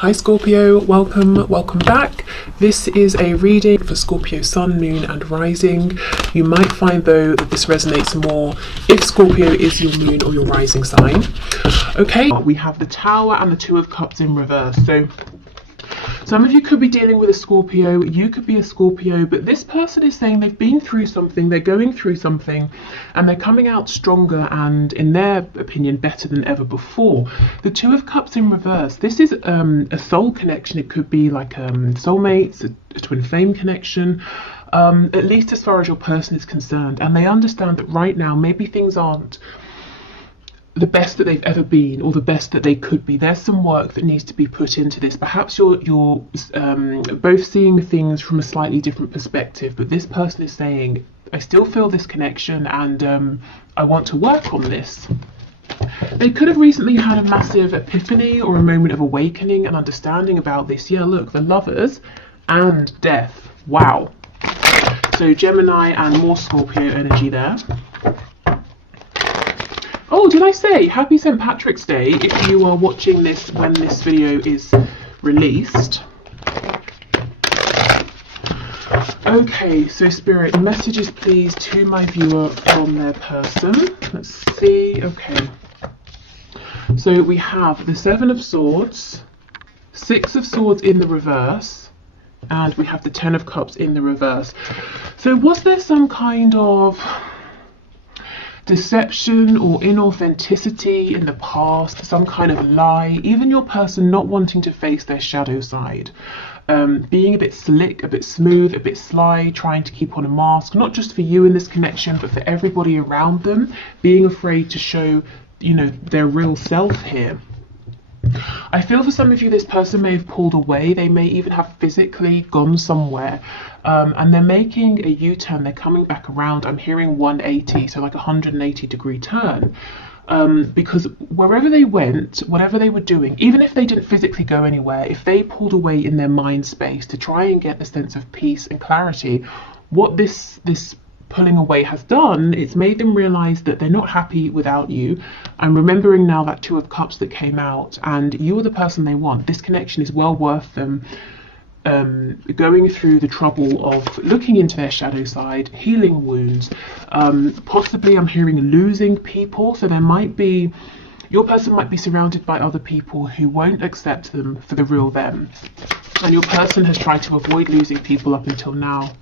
Hi Scorpio, welcome back. This is a reading for Scorpio Sun, Moon and Rising. You might find though that this resonates more if Scorpio is your Moon or your Rising sign. Okay, we have the Tower and the Two of Cups in reverse. So some of you could be dealing with a Scorpio, you could be a Scorpio, but this person is saying they've been through something, they're going through something, and they're coming out stronger and, in their opinion, better than ever before. The Two of Cups in reverse, this is a soul connection. It could be like soulmates, a twin flame connection, at least as far as your person is concerned. And they understand that right now, maybe things aren't the best that they've ever been or the best that they could be. There's some work that needs to be put into this. Perhaps you're both seeing things from a slightly different perspective, but this person is saying, I still feel this connection and I want to work on this. They could have recently had a massive epiphany or a moment of awakening and understanding about this. Yeah, look, the Lovers and Death. Wow. So Gemini and more Scorpio energy there. Oh, did I say happy St. Patrick's Day if you are watching this when this video is released? Okay, so Spirit, messages please to my viewer from their person. Let's see, okay. So we have the Seven of Swords, Six of Swords in the reverse, and we have the Ten of Cups in the reverse. So was there some kind of deception or inauthenticity in the past, some kind of lie, even your person not wanting to face their shadow side, being a bit slick, a bit smooth, a bit sly, trying to keep on a mask, not just for you in this connection, but for everybody around them, being afraid to show, you know, their real self here. I feel for some of you, this person may have pulled away. They may even have physically gone somewhere, and they're making a U-turn. They're coming back around. I'm hearing 180, so like a 180-degree turn, because wherever they went, whatever they were doing, even if they didn't physically go anywhere, if they pulled away in their mind space to try and get the sense of peace and clarity, what this pulling away has done, it's made them realize that they're not happy without you. I'm remembering now that Two of Cups that came out, and you're the person they want. This connection is well worth them going through the trouble of looking into their shadow side, healing wounds, possibly I'm hearing losing people. So there might be, your person might be surrounded by other people who won't accept them for the real them, and your person has tried to avoid losing people up until now.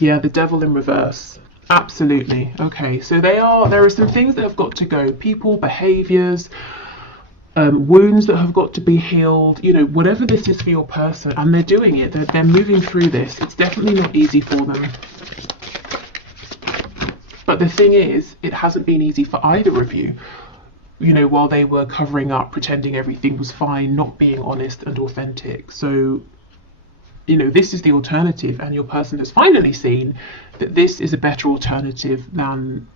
Yeah, the Devil in reverse. Absolutely. Okay, so there are some things that have got to go. People, behaviors, wounds that have got to be healed, you know, whatever this is for your person, and they're doing it. They're moving through this. It's definitely not easy for them. But the thing is, it hasn't been easy for either of you. You know, while they were covering up, pretending everything was fine, not being honest and authentic. So, you know, this is the alternative, and your person has finally seen that this is a better alternative than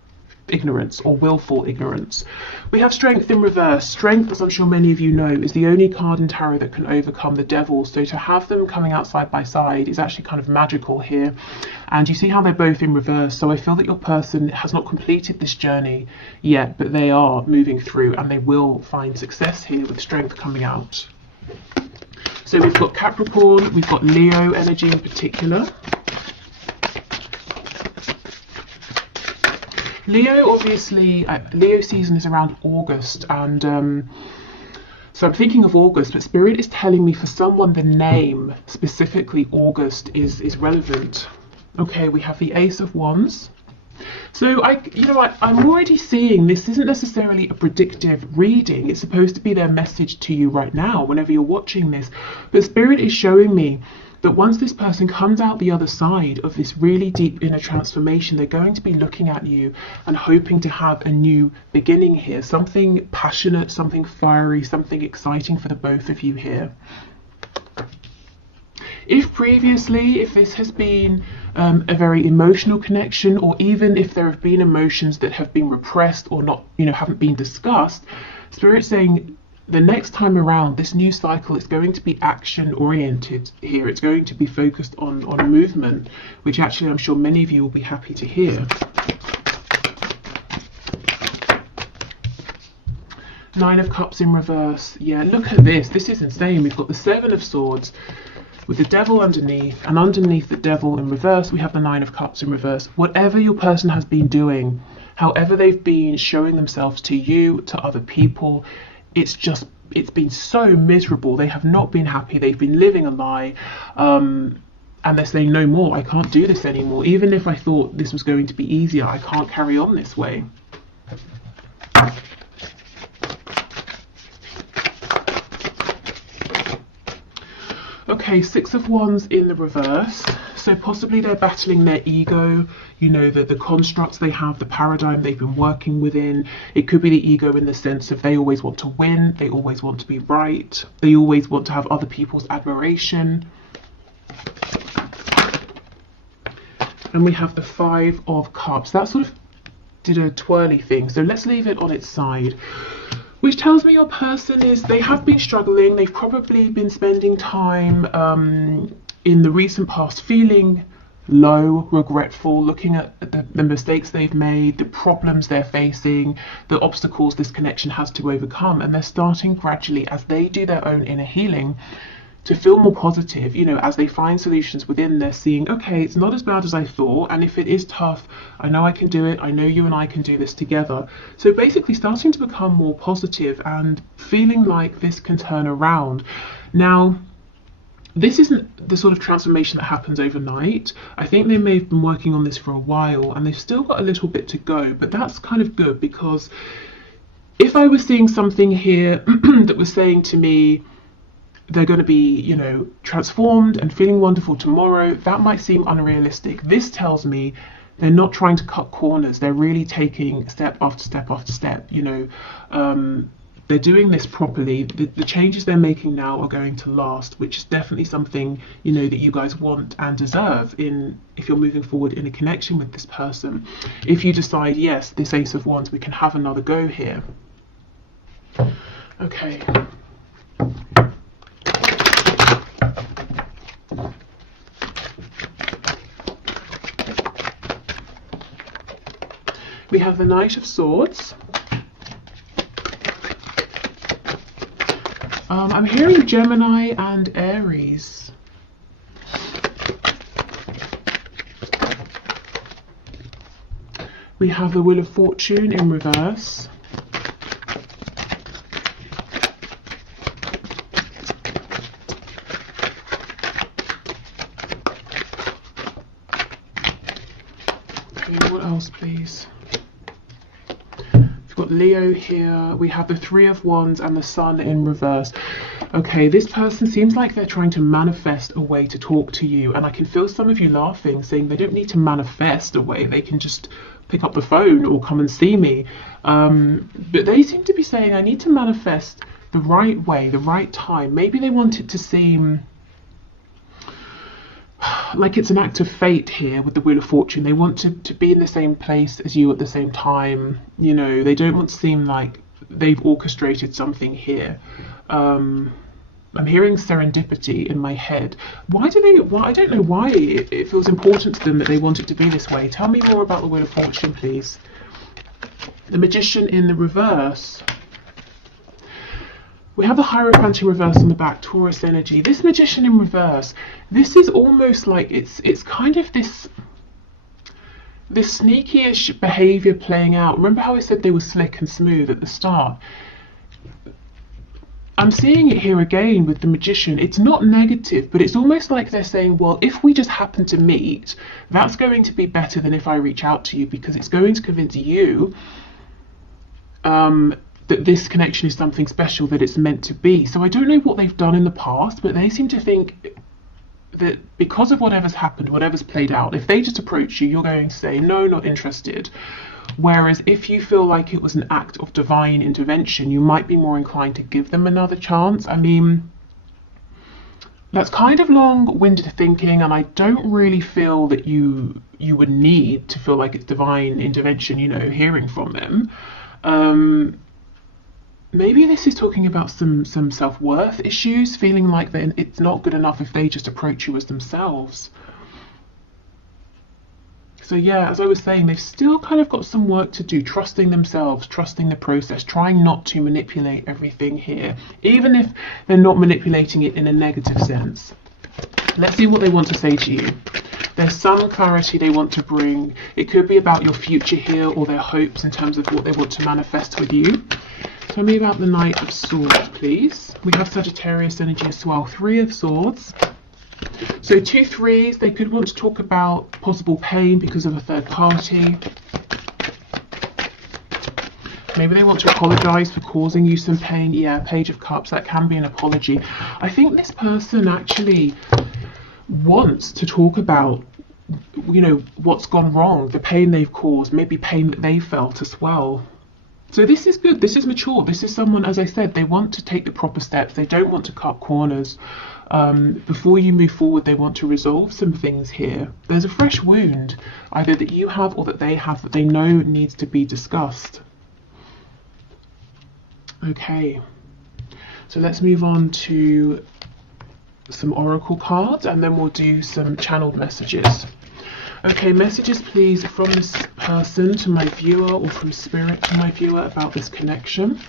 ignorance or willful ignorance. We have Strength in reverse. Strength, as I'm sure many of you know, is the only card in tarot that can overcome the devil. So to have them coming out side by side is actually kind of magical here. And you see how they're both in reverse. So I feel that your person has not completed this journey yet, but they are moving through, and they will find success here with Strength coming out. So we've got Capricorn, we've got Leo energy in particular. Leo, obviously, Leo season is around August, and so I'm thinking of August, but Spirit is telling me for someone the name, specifically August, is relevant. Okay, we have the Ace of Wands. So I'm already seeing this isn't necessarily a predictive reading. It's supposed to be their message to you right now, whenever you're watching this. But Spirit is showing me that once this person comes out the other side of this really deep inner transformation, they're going to be looking at you and hoping to have a new beginning here. Something passionate, something fiery, something exciting for the both of you here. If previously, if this has been a very emotional connection, or even if there have been emotions that have been repressed or not, you know, haven't been discussed, Spirit's saying the next time around, this new cycle is going to be action oriented here. It's going to be focused on movement, which actually I'm sure many of you will be happy to hear. Nine of Cups in reverse. Yeah, look at this. This is insane. We've got the Seven of Swords with the Devil underneath, and underneath the Devil in reverse, we have the Nine of Cups in reverse. Whatever your person has been doing, however they've been showing themselves to you, to other people, it's been so miserable. They have not been happy. They've been living a lie. And they're saying, no more, I can't do this anymore. Even if I thought this was going to be easier, I can't carry on this way. Okay, Six of Wands in the reverse. So possibly they're battling their ego, you know, the constructs they have, the paradigm they've been working within. It could be the ego in the sense of they always want to win, they always want to be right, they always want to have other people's admiration. And we have the Five of Cups. That sort of did a twirly thing. So let's leave it on its side. Which tells me your person they have been struggling. They've probably been spending time in the recent past feeling low, regretful, looking at the mistakes they've made, the problems they're facing, the obstacles this connection has to overcome. And they're starting gradually, as they do their own inner healing, to feel more positive. You know, as they find solutions within, they're seeing, okay, it's not as bad as I thought, and if it is tough, I know I can do it, I know you and I can do this together. So basically starting to become more positive and feeling like this can turn around. Now, this isn't the sort of transformation that happens overnight. I think they may have been working on this for a while and they've still got a little bit to go, but that's kind of good, because if I was seeing something here that was saying to me, they're going to be, you know, transformed and feeling wonderful tomorrow, that might seem unrealistic. This tells me they're not trying to cut corners. They're really taking step after step after step. You know, they're doing this properly. The changes they're making now are going to last, which is definitely something, you know, that you guys want and deserve if you're moving forward in a connection with this person. If you decide, yes, this Ace of Wands, we can have another go here. Okay. We have the Knight of Swords. I'm hearing Gemini and Aries. We have the Wheel of Fortune in reverse. Okay, what else, please? We've got Leo here. We have the Three of Wands and the Sun in reverse. Okay, this person seems like they're trying to manifest a way to talk to you, and I can feel some of you laughing, saying they don't need to manifest a way, they can just pick up the phone or come and see me. But they seem to be saying, I need to manifest the right way, the right time. Maybe they want it to seem like it's an act of fate here with the Wheel of Fortune. They want to be in the same place as you at the same time. You know, they don't want to seem like they've orchestrated something here. I'm hearing serendipity in my head. I don't know why it feels important to them that they want it to be this way. Tell me more about the Wheel of Fortune, please. The Magician in the reverse. We have the Hierophant in reverse on the back, Taurus energy. This Magician in reverse, this is almost like it's kind of this sneaky-ish behavior playing out. Remember how I said they were slick and smooth at the start? I'm seeing it here again with the Magician. It's not negative, but it's almost like they're saying, well, if we just happen to meet, that's going to be better than if I reach out to you, because it's going to convince you that this connection is something special, that it's meant to be. So I don't know what they've done in the past, but they seem to think that because of whatever's happened, whatever's played out, if they just approach you, you're going to say, no, not interested. Whereas if you feel like it was an act of divine intervention, you might be more inclined to give them another chance. I mean, that's kind of long-winded thinking, and I don't really feel that you would need to feel like it's divine intervention, you know, hearing from them. Maybe this is talking about some self-worth issues, feeling like that it's not good enough if they just approach you as themselves. So yeah, as I was saying, they've still kind of got some work to do, trusting themselves, trusting the process, trying not to manipulate everything here, even if they're not manipulating it in a negative sense. Let's see what they want to say to you. There's some clarity they want to bring. It could be about your future here, or their hopes in terms of what they want to manifest with you. Tell me about the Knight of Swords, please. We have Sagittarius energy as well. 3 of Swords. So 2 threes, they could want to talk about possible pain because of a third party. Maybe they want to apologise for causing you some pain. Yeah, Page of Cups, that can be an apology. I think this person actually wants to talk about, you know, what's gone wrong, the pain they've caused, maybe pain that they felt as well. So this is good, this is mature, this is someone, as I said, they want to take the proper steps, they don't want to cut corners. Before you move forward, they want to resolve some things here. There's a fresh wound, either that you have or that they have, that they know needs to be discussed. Okay, so let's move on to some oracle cards, and then we'll do some channeled messages. Okay, messages please from this person to my viewer, or from spirit to my viewer, about this connection.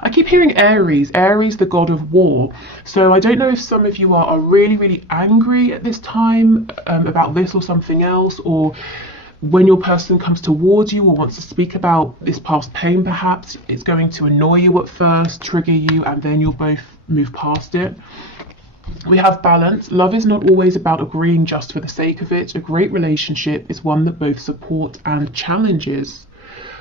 I keep hearing Aries, Aries the god of war. So I don't know if some of you are really, really angry at this time about this or something else, or when your person comes towards you or wants to speak about this past pain, perhaps it's going to annoy you at first, trigger you, and then you'll both move past it. We have balance. Love is not always about agreeing just for the sake of it. A great relationship is one that both support and challenges.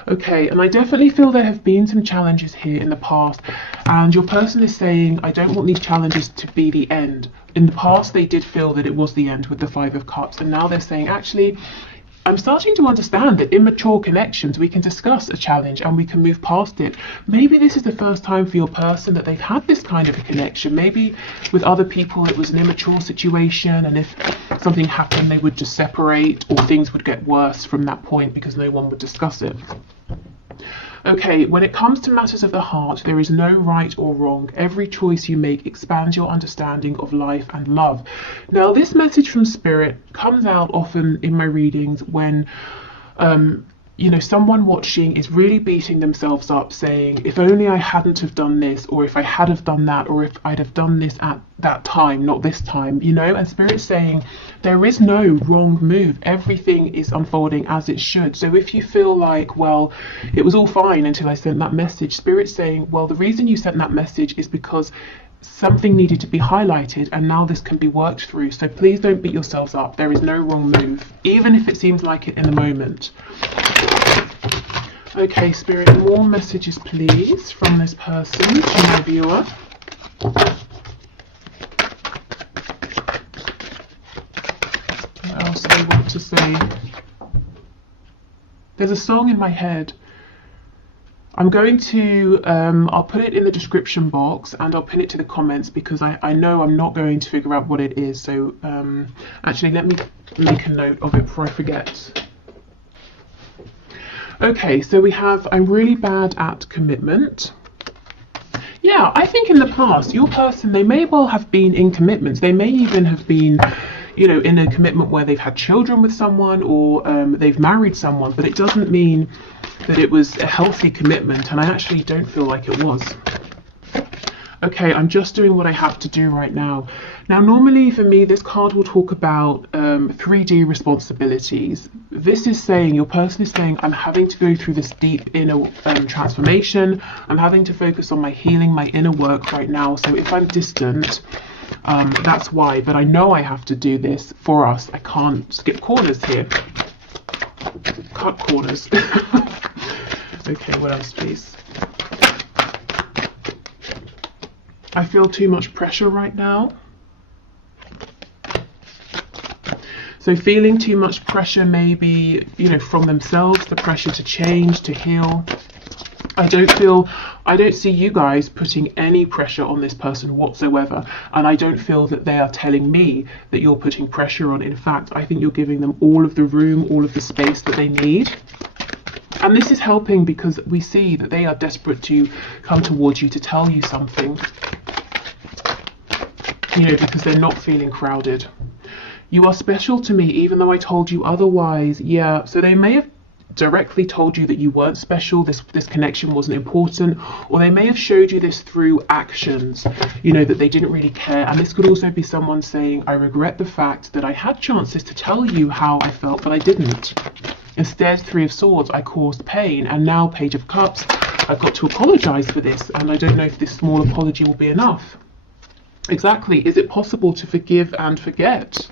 Okay, and I definitely feel there have been some challenges here in the past, and your person is saying, I don't want these challenges to be the end. In the past, they did feel that it was the end with the 5 of Cups, and now they're saying, actually, I'm starting to understand that in mature connections, we can discuss a challenge and we can move past it. Maybe this is the first time for your person that they've had this kind of a connection. Maybe with other people, it was an immature situation, and if something happened, they would just separate, or things would get worse from that point because no one would discuss it. Okay, when it comes to matters of the heart, there is no right or wrong. Every choice you make expands your understanding of life and love. Now, this message from Spirit comes out often in my readings when, you know, someone watching is really beating themselves up, saying, if only I hadn't have done this, or if I had have done that, or if I'd have done this at that time, not this time, you know. And Spirit's saying there is no wrong move. Everything is unfolding as it should. So if you feel like, well, it was all fine until I sent that message, Spirit's saying, well, the reason you sent that message is because something needed to be highlighted, and now this can be worked through. So please don't beat yourselves up. There is no wrong move, even if it seems like it in the moment. Okay, Spirit, more messages please from this person to my viewer. What else do they want to say? There's a song in my head. I'm going to, I'll put it in the description box, and I'll pin it to the comments, because I know I'm not going to figure out what it is. So actually, let me make a note of it before I forget. Okay, so we have, I'm really bad at commitment. Yeah, I think in the past, your person, they may well have been in commitments. They may even have been, you know, in a commitment where they've had children with someone, or they've married someone, but it doesn't mean that it was a healthy commitment, and I actually don't feel like it was. Okay, I'm just doing what I have to do right now. Now, normally for me, this card will talk about 3D responsibilities. This is saying, your person is saying, I'm having to go through this deep inner transformation. I'm having to focus on my healing, my inner work right now. So if I'm distant, that's why. But I know I have to do this for us. I can't skip corners here. Cut corners. Okay, what else, please? I feel too much pressure right now. So feeling too much pressure, maybe, you know, from themselves, the pressure to change, to heal. I don't see you guys putting any pressure on this person whatsoever. And I don't feel that they are telling me that you're putting pressure on. In fact, I think you're giving them all of the room, all of the space that they need. And this is helping because we see that they are desperate to come towards you to tell you something. you know, because they're not feeling crowded. You are special to me, even though I told you otherwise. Yeah, so they may have directly told you that you weren't special, this connection wasn't important, or they may have showed you this through actions, you know, that they didn't really care. And this could also be someone saying, I regret the fact that I had chances to tell you how I felt, but I didn't. Instead, Three of Swords, I caused pain, and now Page of Cups, I've got to apologize for this, and I don't know if this small apology will be enough. Exactly. Is it possible to forgive and forget?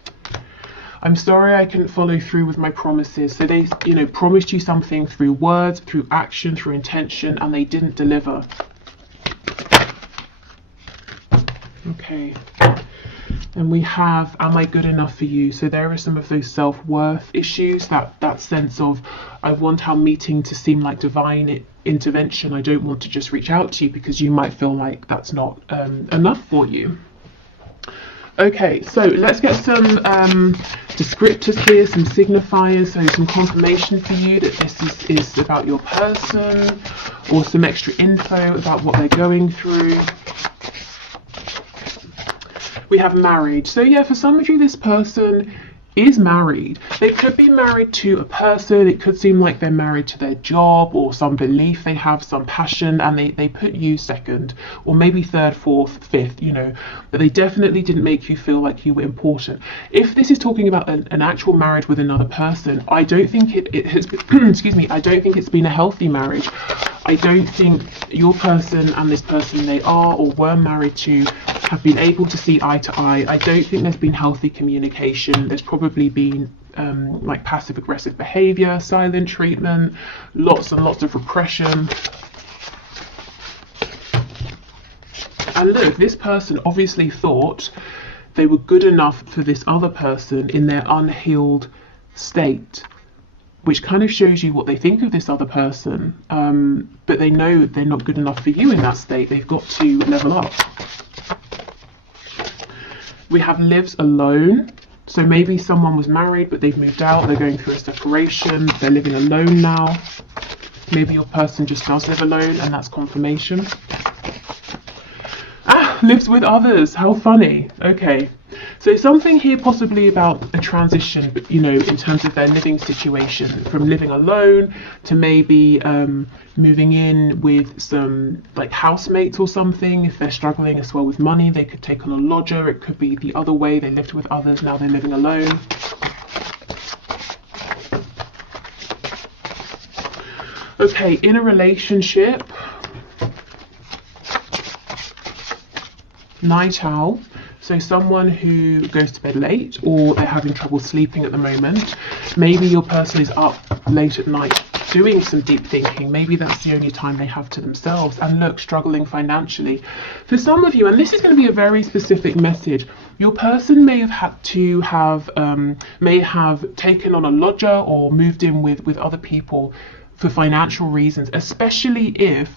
I'm sorry I couldn't follow through with my promises. So they, you know, promised you something through words, through action, through intention, and they didn't deliver. Okay. And we have, am I good enough for you? So there are some of those self-worth issues, that sense of, I want our meeting to seem like divine intervention. I don't want to just reach out to you because you might feel like that's not enough for you. Okay, so let's get some descriptors here, some signifiers, so some confirmation for you that this is about your person, or some extra info about what they're going through. We have married. So yeah, for some of you, this person is married. They could be married to a person. It could seem like they're married to their job or some belief they have, some passion, and they put you second, or maybe third, fourth, fifth, you know, but they definitely didn't make you feel like you were important. If this is talking about an actual marriage with another person, I don't think it has been, excuse me, I don't think it's been a healthy marriage. I don't think your person and this person they are or were married to have been able to see eye to eye. I don't think there's been healthy communication. There's probably been like passive aggressive behavior, silent treatment, lots and lots of repression. And look, this person obviously thought they were good enough for this other person in their unhealed state, which kind of shows you what they think of this other person. But they know they're not good enough for you in that state. They've got to level up. We have lives alone. So maybe someone was married, but they've moved out. They're going through a separation. They're living alone now. Maybe your person just does live alone, and that's confirmation. Lives with others. How funny. Okay. So something here possibly about a transition, but you know, in terms of their living situation, from living alone to maybe moving in with some like housemates or something. If they're struggling as well with money, they could take on a lodger. It could be the other way. They lived with others, now they're living alone. Okay, in a relationship, night owl. So someone who goes to bed late, or they're having trouble sleeping at the moment. Maybe your person is up late at night doing some deep thinking. Maybe that's the only time they have to themselves. And look, struggling financially. For some of you, and this is going to be a very specific message, your person may have had to have, may have taken on a lodger or moved in with other people for financial reasons, especially if,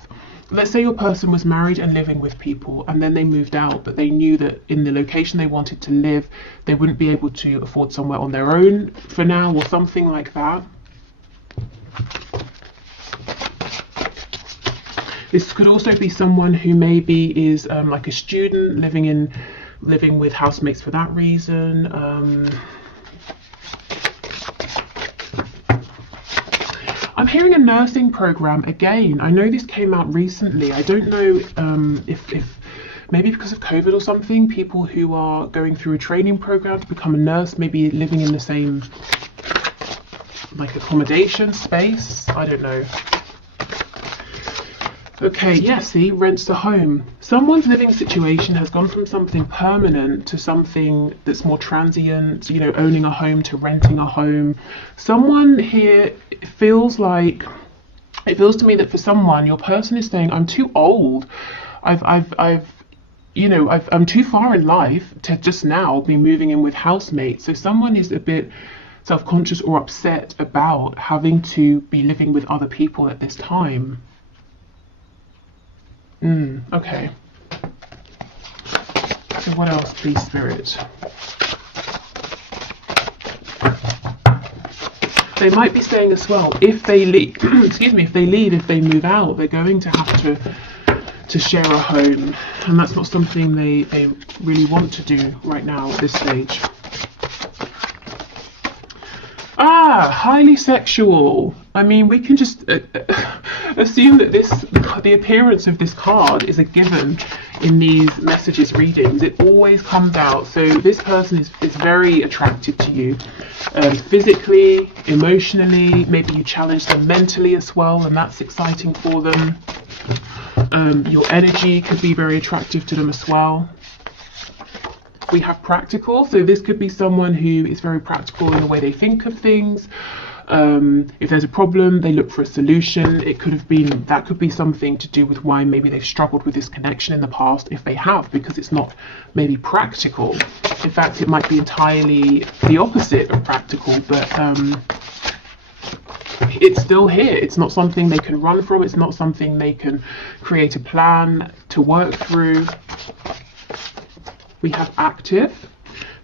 let's say your person was married and living with people and then they moved out, but they knew that in the location they wanted to live, they wouldn't be able to afford somewhere on their own for now or something like that. This could also be someone who maybe is like a student living with housemates for that reason. I'm hearing a nursing program again. I know this came out recently. I don't know if maybe because of COVID or something, people who are going through a training program to become a nurse, maybe living in the same like accommodation space. I don't know. Okay, yeah, see, rents a home. Someone's living situation has gone from something permanent to something that's more transient, you know, owning a home to renting a home. Someone here feels like, it feels to me that for someone, your person is saying, I'm too old. I'm too far in life to just now be moving in with housemates. So someone is a bit self-conscious or upset about having to be living with other people at this time. Okay. So what else, please, Spirit? They might be saying as well, if they leave, excuse me, if they leave, if they move out, they're going to have to to share a home, and that's not something they really want to do right now at this stage. Highly sexual. I mean, we can just assume that the appearance of this card is a given in these messages readings. It always comes out. So this person is very attracted to you, physically, emotionally. Maybe you challenge them mentally as well, and that's exciting for them. Your energy could be very attractive to them as well. We have practical, so this could be someone who is very practical in the way they think of things. If there's a problem, they look for a solution. That could be something to do with why maybe they've struggled with this connection in the past, if they have, because it's not maybe practical. In fact, it might be entirely the opposite of practical, but it's still here. It's not something they can run from. It's not something they can create a plan to work through. We have active.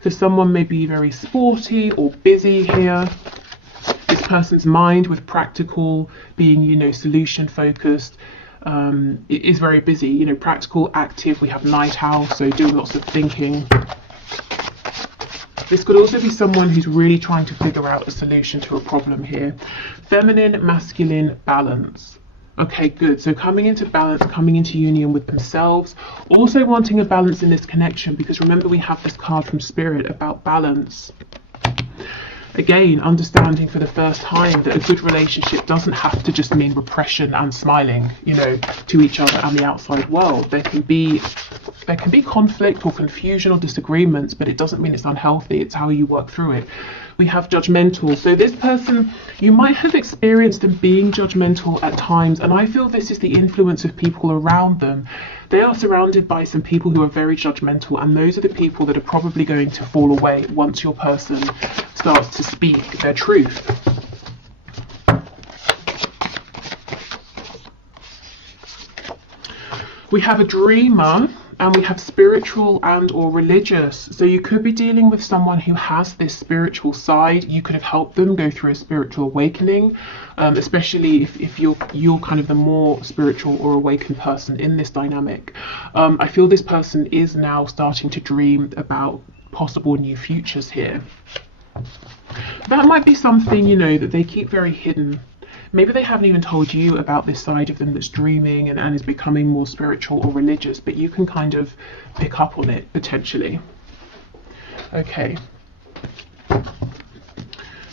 So someone may be very sporty or busy here. This person's mind, with practical being, solution focused, is very busy. Practical, active. We have night owl, so doing lots of thinking. This could also be someone who's really trying to figure out a solution to a problem here. Feminine, masculine, balance. Okay, good. So coming into balance, coming into union with themselves, also wanting a balance in this connection, because remember we have this card from Spirit about balance. Again, understanding for the first time that a good relationship doesn't have to just mean repression and smiling, to each other and the outside world. There can be conflict or confusion or disagreements, but it doesn't mean it's unhealthy. It's how you work through it. We have judgmental. So this person, you might have experienced them being judgmental at times, and I feel this is the influence of people around them. They are surrounded by some people who are very judgmental, and those are the people that are probably going to fall away once your person starts to speak their truth. We have a dreamer, and we have spiritual and or religious. So you could be dealing with someone who has this spiritual side. You could have helped them go through a spiritual awakening, especially if you're kind of the more spiritual or awakened person in this dynamic. I feel this person is now starting to dream about possible new futures here. That might be something, that they keep very hidden. Maybe they haven't even told you about this side of them that's dreaming and is becoming more spiritual or religious, but you can kind of pick up on it potentially. Okay.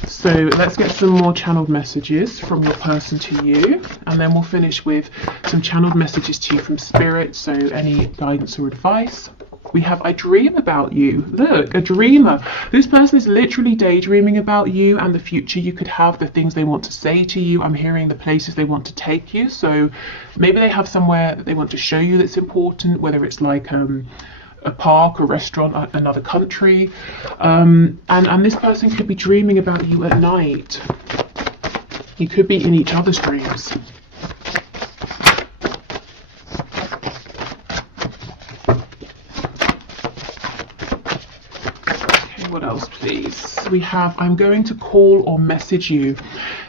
So let's get some more channeled messages from your person to you, and then we'll finish with some channeled messages to you from Spirit, so any guidance or advice. We have, I dream about you. Look, a dreamer. This person is literally daydreaming about you and the future you could have, the things they want to say to you. I'm hearing the places they want to take you. So maybe they have somewhere that they want to show you that's important, whether it's like a park, a restaurant, another country. And this person could be dreaming about you at night. You could be in each other's dreams. What else, please? We have, I'm going to call or message you.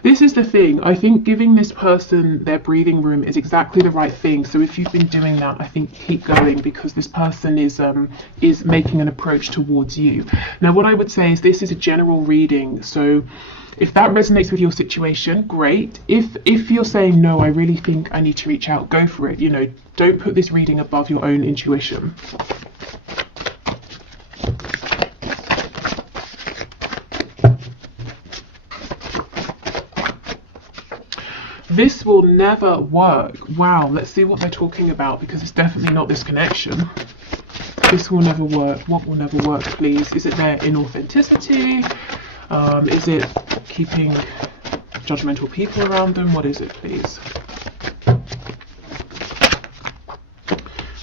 This is the thing. I think giving this person their breathing room is exactly the right thing. So if you've been doing that, I think keep going, because this person is making an approach towards you. Now, what I would say is this is a general reading. So if that resonates with your situation, great. If you're saying, no, I really think I need to reach out, go for it. Don't put this reading above your own intuition. This will never work. Wow, let's see what they're talking about, because it's definitely not this connection. This will never work. What will never work, please? Is it their inauthenticity? Is it keeping judgmental people around them? What is it, please?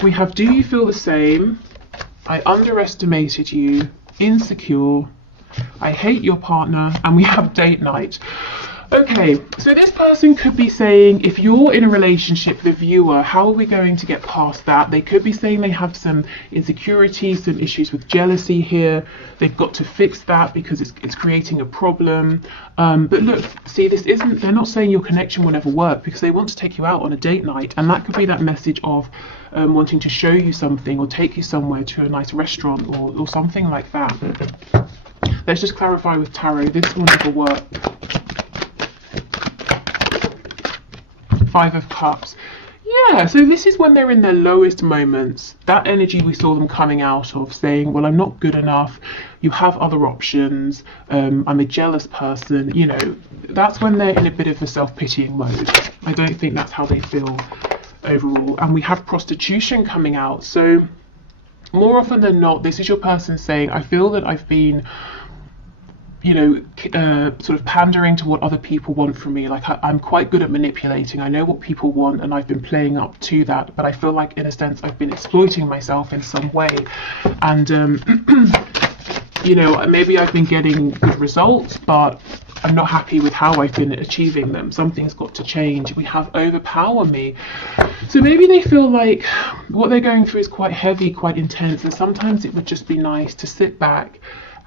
We have, do you feel the same? I underestimated you. Insecure. I hate your partner. And we have date night. Okay, so this person could be saying, if you're in a relationship, the viewer, how are we going to get past that? They could be saying they have some insecurities, some issues with jealousy here. They've got to fix that because it's creating a problem. But look, see, they're not saying your connection will never work, because they want to take you out on a date night. And that could be that message of wanting to show you something or take you somewhere to a nice restaurant or something like that. Let's just clarify with tarot, this will never work. Five of Cups. Yeah, so this is when they're in their lowest moments. That energy we saw them coming out of, saying, well, I'm not good enough, you have other options, I'm a jealous person, you know, that's when they're in a bit of a self-pitying mode. I don't think that's how they feel overall. And we have prostitution coming out. So more often than not, this is your person saying, I feel that I've been, you know, sort of pandering to what other people want from me. Like I'm quite good at manipulating. I know what people want and I've been playing up to that, but I feel like in a sense I've been exploiting myself in some way. And, you know, maybe I've been getting good results, but I'm not happy with how I've been achieving them. Something's got to change. We have overpower me. So maybe they feel like what they're going through is quite heavy, quite intense, and sometimes it would just be nice to sit back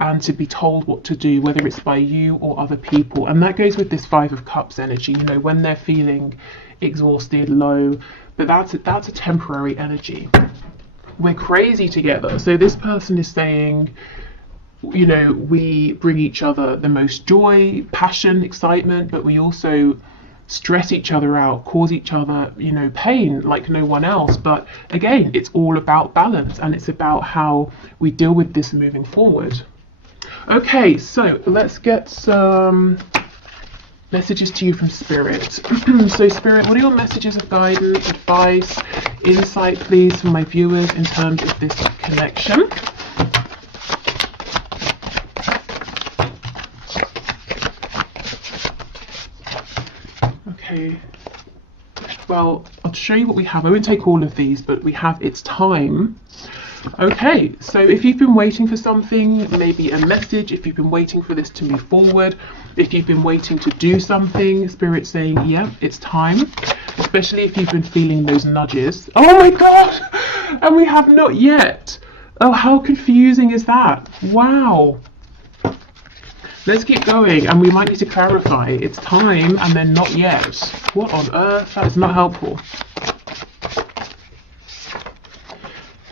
and to be told what to do, whether it's by you or other people. And that goes with this Five of Cups energy, you know, when they're feeling exhausted, low, but that's a temporary energy. We're crazy together. So this person is saying, you know, we bring each other the most joy, passion, excitement, but we also stress each other out, cause each other, you know, pain like no one else. But again, it's all about balance, and it's about how we deal with this moving forward. Okay, so let's get some messages to you from Spirit. So Spirit, what are your messages of guidance, advice, insight, please, for my viewers in terms of this connection? Okay, well, I'll show you what we have. I won't take all of these, but we have It's Time. Okay, so if you've been waiting for something, maybe a message, if you've been waiting for this to move forward, if you've been waiting to do something, Spirit's saying, yeah, it's time. Especially if you've been feeling those nudges. Oh my God! And we have not yet. Oh, how confusing is that? Wow. Let's keep going, and we might need to clarify. It's time and then not yet. What on earth? That is not helpful.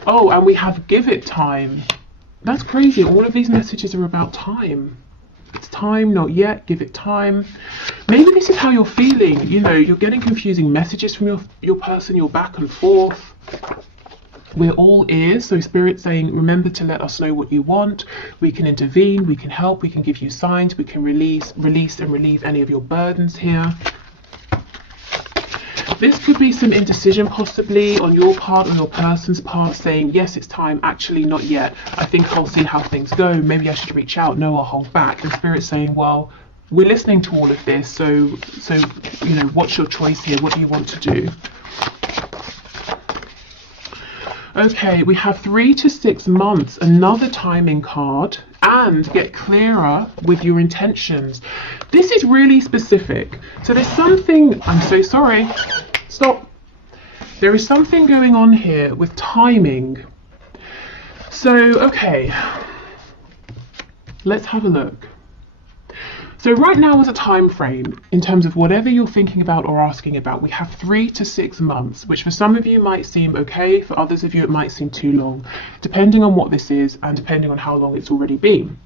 Oh, and we have give it time. That's crazy. All of these messages are about time. It's time, not yet, give it time. Maybe this is how you're feeling. You know, you're getting confusing messages from your person, you're back and forth. We're all ears, so Spirit's saying, remember to let us know what you want. We can intervene, we can help, we can give you signs, we can release and relieve any of your burdens here. This could be some indecision possibly on your part or your person's part, saying, yes, it's time, actually not yet. I think I'll see how things go. Maybe I should reach out. No, I'll hold back. And Spirit's saying, well, we're listening to all of this. So, you know, what's your choice here? What do you want to do? Okay, we have 3 to 6 months, another timing card, and get clearer with your intentions. This is really specific. So there's something, I'm so sorry, stop. There is something going on here with timing. So, okay, let's have a look. So right now is a time frame in terms of whatever you're thinking about or asking about. We have 3 to 6 months, which for some of you might seem okay, for others of you it might seem too long, depending on what this is and depending on how long it's already been.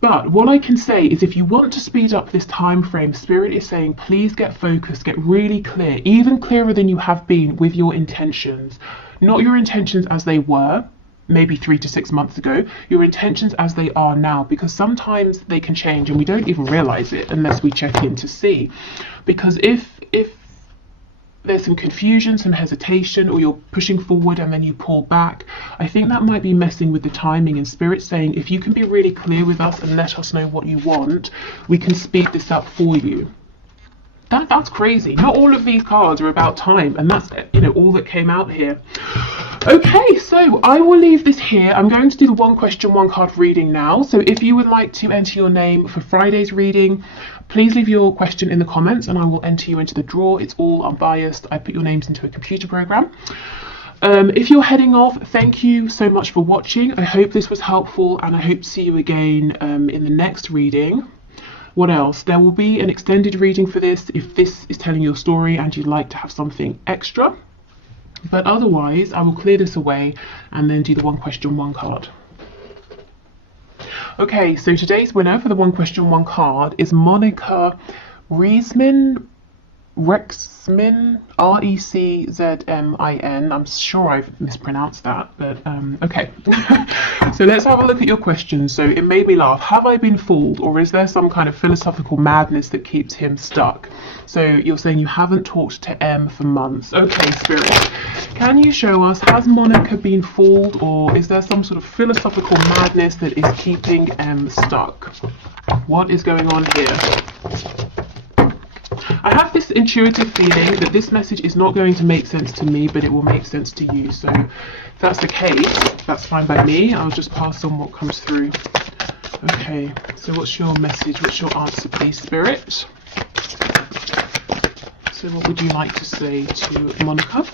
But what I can say is, if you want to speed up this time frame, Spirit is saying, please get focused, get really clear, even clearer than you have been with your intentions. Not your intentions as they were, maybe 3 to 6 months ago, your intentions as they are now, because sometimes they can change and we don't even realize it unless we check in to see. Because if there's some confusion, some hesitation, or you're pushing forward and then you pull back, I think that might be messing with the timing. And Spirit saying, if you can be really clear with us and let us know what you want, we can speed this up for you. That's crazy. Not all of these cards are about time, and that's, you know, all that came out here. Okay, so I will leave this here. I'm going to do the one question, one card reading now. So if you would like to enter your name for Friday's reading, please leave your question in the comments and I will enter you into the draw. It's all unbiased. I put your names into a computer program. If you're heading off, thank you so much for watching. I hope this was helpful and I hope to see you again in the next reading. What else? There will be an extended reading for this if this is telling your story and you'd like to have something extra. But otherwise, I will clear this away and then do the one question, one card. Okay, so today's winner for the one question, one card is Monica Rexmin, Reczmin. I'm sure I've mispronounced that, but okay. So let's have a look at your question. So it made me laugh. Have I been fooled, or is there some kind of philosophical madness that keeps him stuck? So you're saying you haven't talked to M for months. Okay, Spirit, can you show us, has Monica been fooled, or is there some sort of philosophical madness that is keeping M stuck? What is going on here? I have this intuitive feeling that this message is not going to make sense to me, but it will make sense to you. So if that's the case, that's fine by me. I'll just pass on what comes through. Okay, so what's your message? What's your answer, please, Spirit? So what would you like to say to Monica?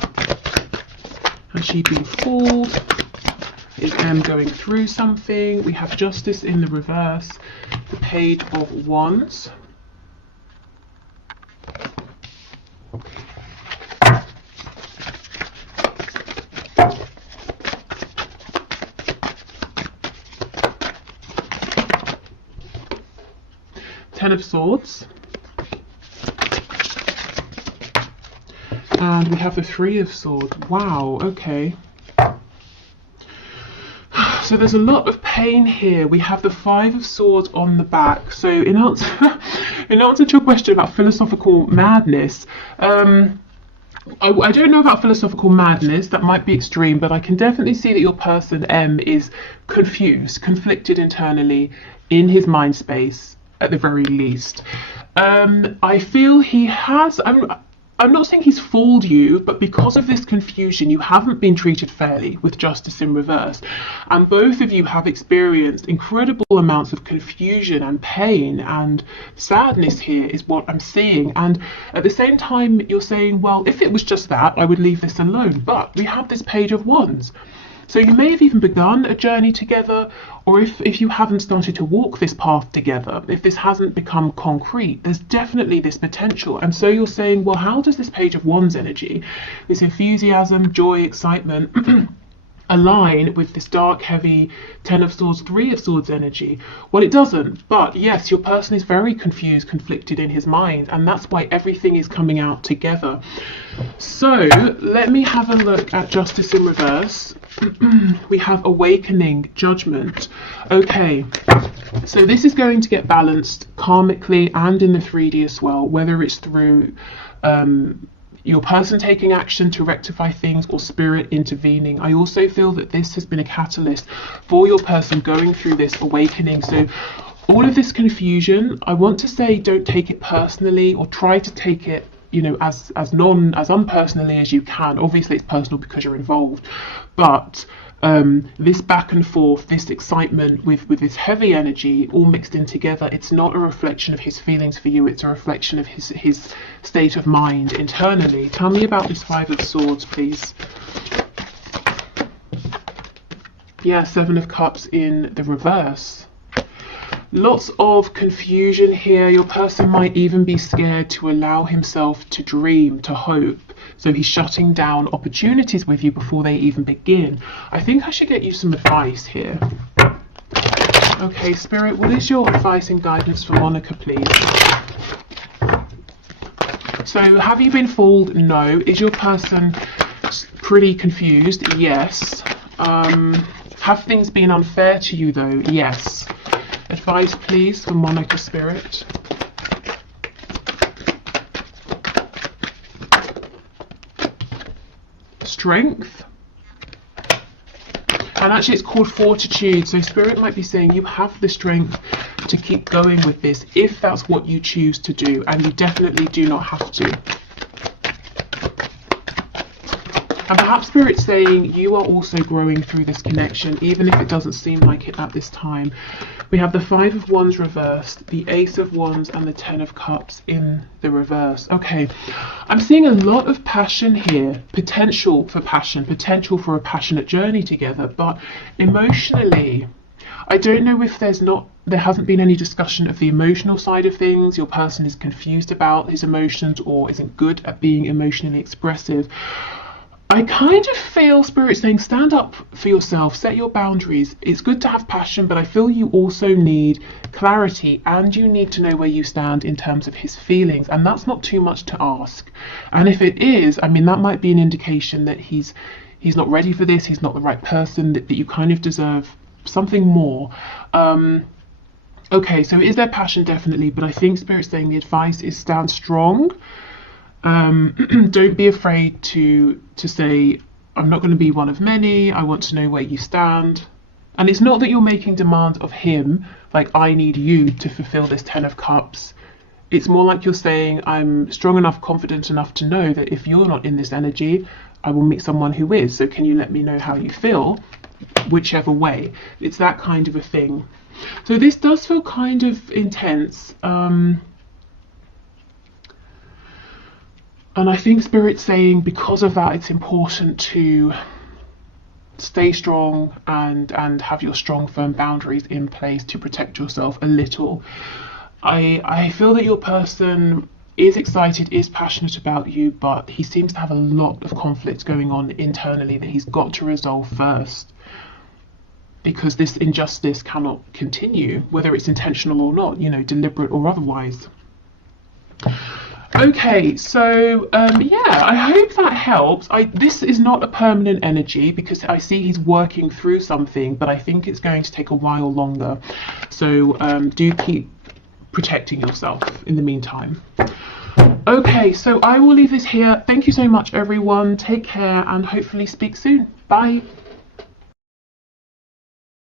Has she been fooled? Is M going through something? We have Justice in the reverse, the Page of Wands. Ten of Swords, and we have the Three of Swords. Wow, okay. So there's a lot of pain here. We have the Five of Swords on the back. So in answer to your question about philosophical madness, I don't know about philosophical madness, that might be extreme, but I can definitely see that your person M is confused, conflicted internally in his mind space. At the very least, I feel he has. I'm not saying he's fooled you, but because of this confusion, you haven't been treated fairly with Justice in reverse, and both of you have experienced incredible amounts of confusion and pain and sadness. Here is what I'm seeing, and at the same time, you're saying, well, if it was just that, I would leave this alone. But we have this Page of Wands. So you may have even begun a journey together, or if you haven't started to walk this path together, if this hasn't become concrete, there's definitely this potential. And so you're saying, well, how does this Page of Wands energy, this enthusiasm, joy, excitement, align with this dark, heavy Ten of Swords, Three of Swords energy? Well, it doesn't. But yes, your person is very confused, conflicted in his mind, and that's why everything is coming out together. So let me have a look at Justice in reverse. We have Awakening, Judgment. Okay, so this is going to get balanced karmically and in the 3D as well, whether it's through your person taking action to rectify things or spirit intervening. I also feel that this has been a catalyst for your person going through this awakening. So all of this confusion, I want to say, don't take it personally, or try to take it, you know, as unpersonally as you can. Obviously it's personal because you're involved, but this back and forth, this excitement with this heavy energy all mixed in together, it's not a reflection of his feelings for you, it's a reflection of his state of mind internally. Tell me about this Five of Swords, please. Yeah, Seven of Cups in the reverse. Lots of confusion here. Your person might even be scared to allow himself to dream, to hope. So he's shutting down opportunities with you before they even begin. I think I should get you some advice here. Okay, Spirit, what is your advice and guidance for Monica, please? So have you been fooled? No. Is your person pretty confused? Yes. Have things been unfair to you though? Yes. Advice, please, for Monica, Spirit. Strength. And actually it's called Fortitude. So Spirit might be saying you have the strength to keep going with this if that's what you choose to do, and you definitely do not have to. And perhaps Spirit's saying you are also growing through this connection, even if it doesn't seem like it at this time. We have the 5 of Wands reversed, the Ace of Wands, and the 10 of Cups in the reverse. Okay, I'm seeing a lot of passion here, potential for passion, potential for a passionate journey together, but emotionally, I don't know if there hasn't been any discussion of the emotional side of things. Your person is confused about his emotions or isn't good at being emotionally expressive. I kind of feel Spirit saying stand up for yourself, set your boundaries. It's good to have passion, but I feel you also need clarity, and you need to know where you stand in terms of his feelings, and that's not too much to ask. And if it is, I mean, that might be an indication that he's not ready for this, he's not the right person, that you kind of deserve something more. Okay, so is there passion? Definitely, but I think Spirit's saying the advice is stand strong. Don't be afraid to say, I'm not going to be one of many, I want to know where you stand. And it's not that you're making demands of him, like I need you to fulfill this 10 of Cups. It's more like you're saying, I'm strong enough, confident enough to know that if you're not in this energy, I will meet someone who is. So can you let me know how you feel, whichever way. It's that kind of a thing. So this does feel kind of intense. And I think Spirit's saying because of that, it's important to stay strong and have your strong, firm boundaries in place to protect yourself a little. I feel that your person is excited, is passionate about you, but he seems to have a lot of conflict going on internally that he's got to resolve first, because this injustice cannot continue, whether it's intentional or not, you know, deliberate or otherwise. Okay, so yeah, I hope that helps. This is not a permanent energy because I see he's working through something, but I think it's going to take a while longer. So do keep protecting yourself in the meantime. Okay, so I will leave this here. Thank you so much, everyone. Take care and hopefully speak soon. Bye.